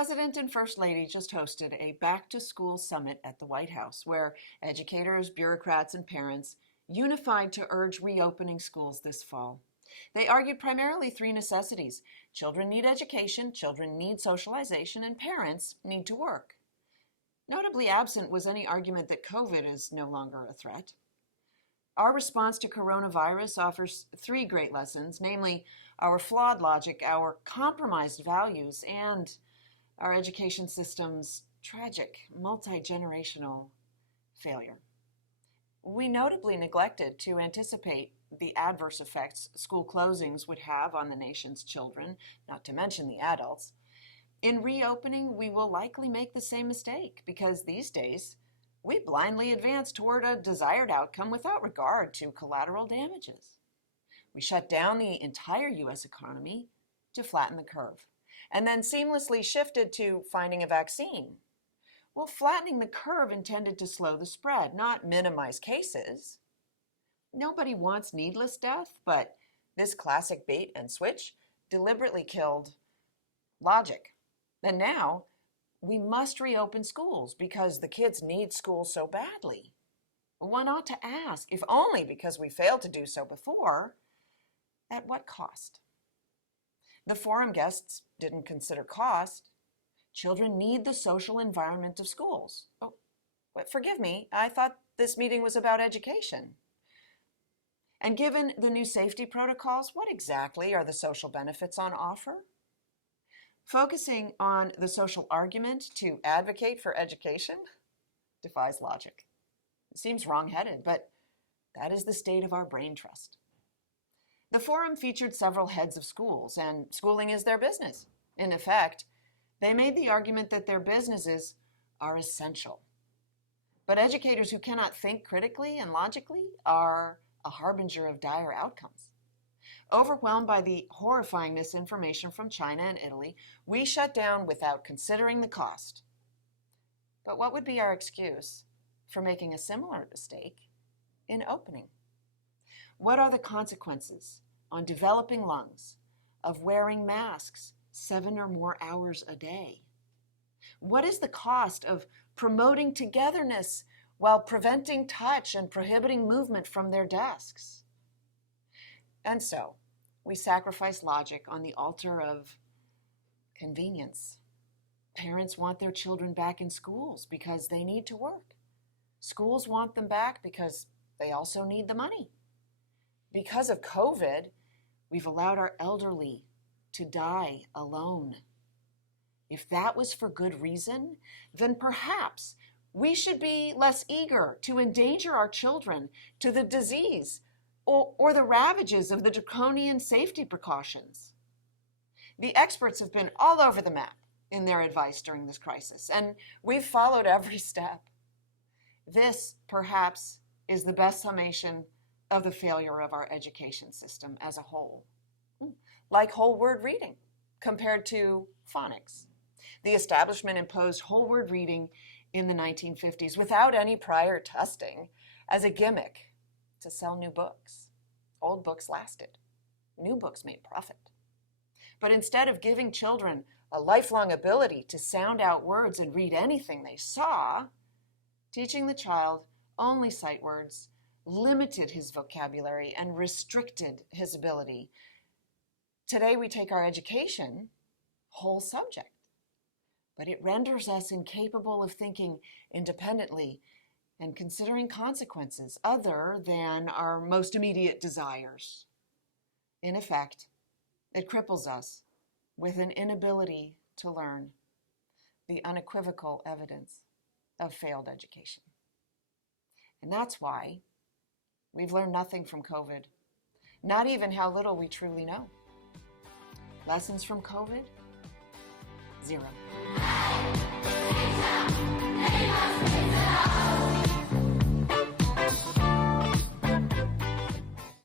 President and First Lady just hosted a back-to-school summit at the White House where educators, bureaucrats, and parents unified to urge reopening schools this fall. They argued primarily three necessities. Children need education, children need socialization, and parents need to work. Notably absent was any argument that COVID is no longer a threat. Our response to coronavirus offers three great lessons, namely our flawed logic, our compromised values, and our education system's tragic, multi-generational failure. We notably neglected to anticipate the adverse effects school closings would have on the nation's children, not to mention the adults. In reopening, we will likely make the same mistake because these days we blindly advance toward a desired outcome without regard to collateral damages. We shut down the entire U.S. economy to flatten the curve, and then seamlessly shifted to finding a vaccine. Well, flattening the curve intended to slow the spread, not minimize cases. Nobody wants needless death, but this classic bait and switch deliberately killed logic. And now we must reopen schools because the kids need school so badly. One ought to ask, if only because we failed to do so before, at what cost? The forum guests didn't consider cost. Children need the social environment of schools. Oh, but forgive me, I thought this meeting was about education. And given the new safety protocols, what exactly are the social benefits on offer? Focusing on the social argument to advocate for education defies logic. It seems wrong-headed, but that is the state of our brain trust. The forum featured several heads of schools, and schooling is their business. In effect, they made the argument that their businesses are essential. But educators who cannot think critically and logically are a harbinger of dire outcomes. Overwhelmed by the horrifying misinformation from China and Italy, we shut down without considering the cost. But what would be our excuse for making a similar mistake in opening? What are the consequences on developing lungs of wearing masks 7 or more hours a day? What is the cost of promoting togetherness while preventing touch and prohibiting movement from their desks? And so, we sacrifice logic on the altar of convenience. Parents want their children back in schools because they need to work. Schools want them back because they also need the money. Because of COVID, we've allowed our elderly to die alone. If that was for good reason, then perhaps we should be less eager to endanger our children to the disease or the ravages of the draconian safety precautions. The experts have been all over the map in their advice during this crisis, and we've followed every step. This, perhaps, is the best summation of the failure of our education system as a whole. Like whole word reading compared to phonics. The establishment imposed whole word reading in the 1950s without any prior testing as a gimmick to sell new books. Old books lasted. New books made profit. But instead of giving children a lifelong ability to sound out words and read anything they saw, teaching the child only sight words limited his vocabulary and restricted his ability. Today we take our education whole subject, but it renders us incapable of thinking independently and considering consequences other than our most immediate desires. In effect, it cripples us with an inability to learn, the unequivocal evidence of failed education. And that's why we've learned nothing from COVID, not even how little we truly know. Lessons from COVID? 0.